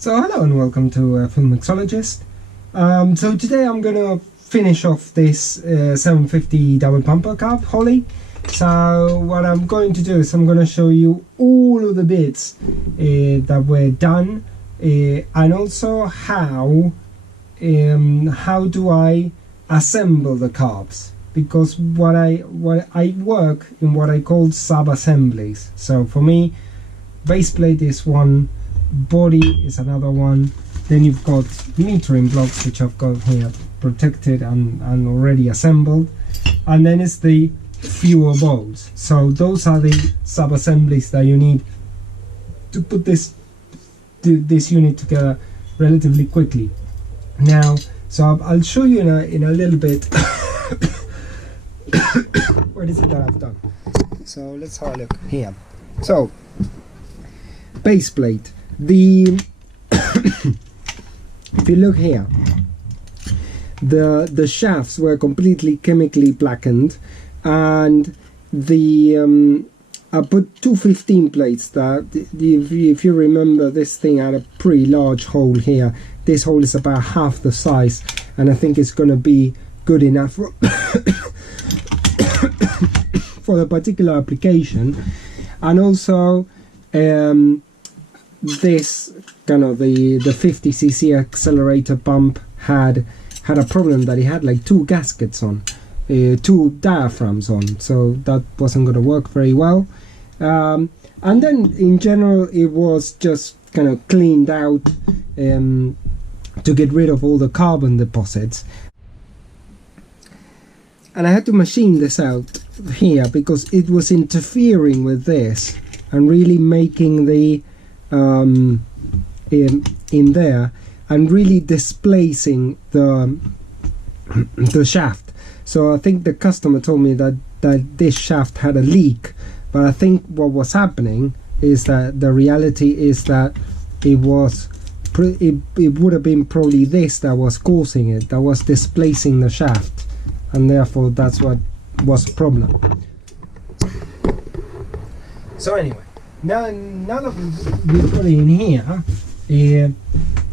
So hello and welcome to Mixologist. So today I'm gonna finish off this 750 double pumper carb Holley. So what I'm going to do is I'm gonna show you all of the bits that were done, and also how do I assemble the carbs, because what I work in what I call sub assemblies. So for me, base plate is one, body is another one, then you've got metering blocks, which I've got here protected and already assembled, and then it's the fuel bolts. So those are the sub assemblies that you need to put this unit together relatively quickly. Now, so I'll show you in a little bit what is it that I've done. So let's have a look here. So base plate, if you look here, the shafts were completely chemically blackened, and I put two 15 plates that, if you remember, this thing had a pretty large hole here. This hole is about half the size, and I think it's going to be good enough for, for the particular application. And also this kind of the 50cc accelerator pump had a problem that it had like two gaskets on, two diaphragms on, so that wasn't going to work very well. And then in general it was just kind of cleaned out to get rid of all the carbon deposits. And I had to machine this out here because it was interfering with this and really making the in there and really displacing the shaft. So I think the customer told me that this shaft had a leak, but I think what was happening is that the reality is that it would have been probably this that was causing it, that was displacing the shaft, and therefore that's what was the problem. So anyway, now that we put it in here,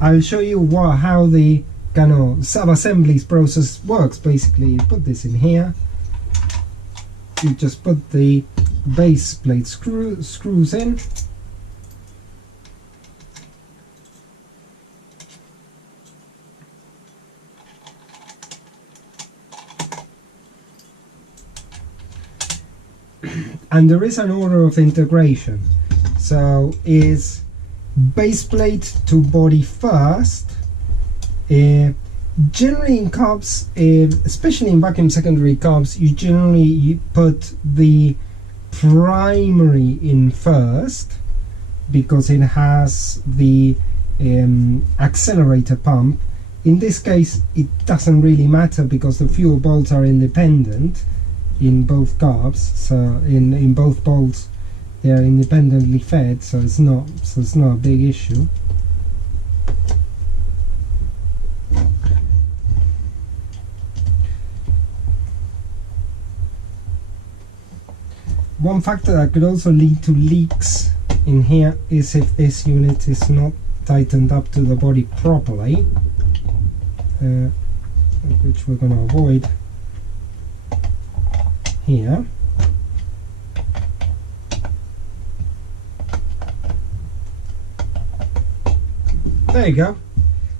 I'll show you how the kind of sub-assemblies process works. Basically, you put this in here, you just put the base plate screws in, and there is an order of integration. So is base plate to body first. Generally in carbs, especially in vacuum secondary carbs, you put the primary in first because it has the accelerator pump. In this case it doesn't really matter because the fuel bolts are independent in both carbs, so in both bolts they are independently fed, so it's not a big issue. One factor that could also lead to leaks in here is if this unit is not tightened up to the body properly, which we're going to avoid here. There you go.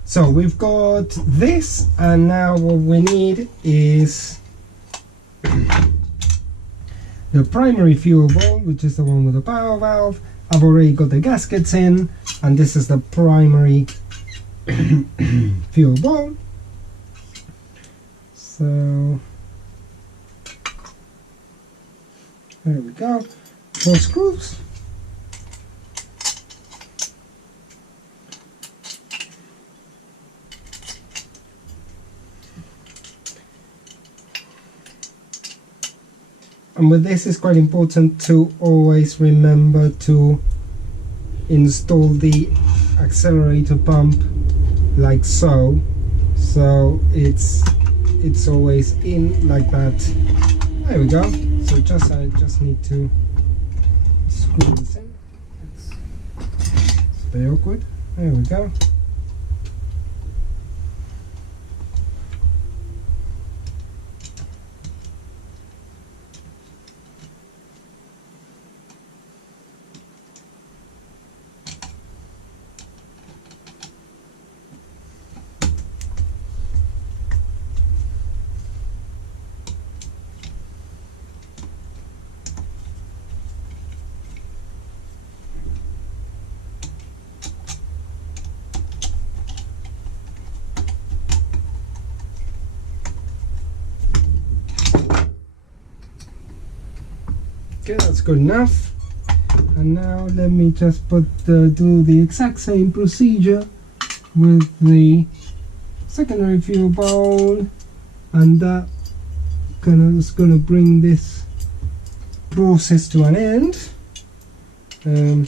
So we've got this, and now what we need is the primary fuel bowl, which is the one with the power valve. I've already got the gaskets in, and this is the primary fuel bowl. So there we go. 4 screws. And with this, it's quite important to always remember to install the accelerator pump like so. So it's always in like that. There we go. So I just need to screw this in. It's very awkward. There we go. Okay, that's good enough. And now let me just do the exact same procedure with the secondary fuel bowl, and that is gonna bring this process to an end. And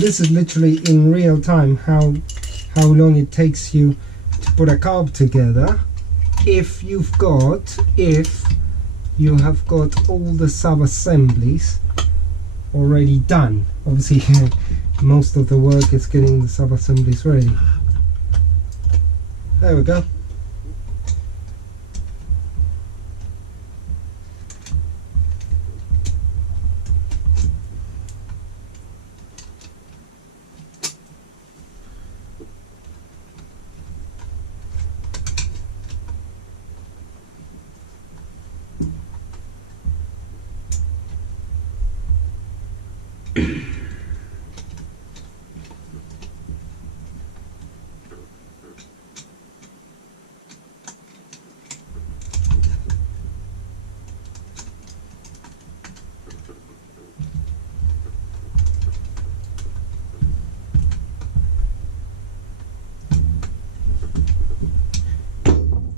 this is literally in real time how long it takes you to put a carb together if you have got all the sub-assemblies already done. Obviously most of the work is getting the sub-assemblies ready. There we go.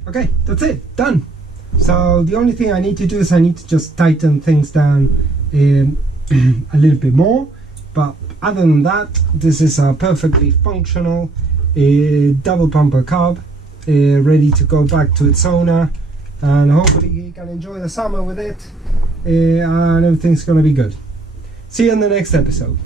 Okay, that's it, done. So the only thing I need to do is I need to just tighten things down a little bit more, but other than that, this is a perfectly functional double pumper carb, ready to go back to its owner, and hopefully he can enjoy the summer with it, and everything's gonna be good. See you in the next episode.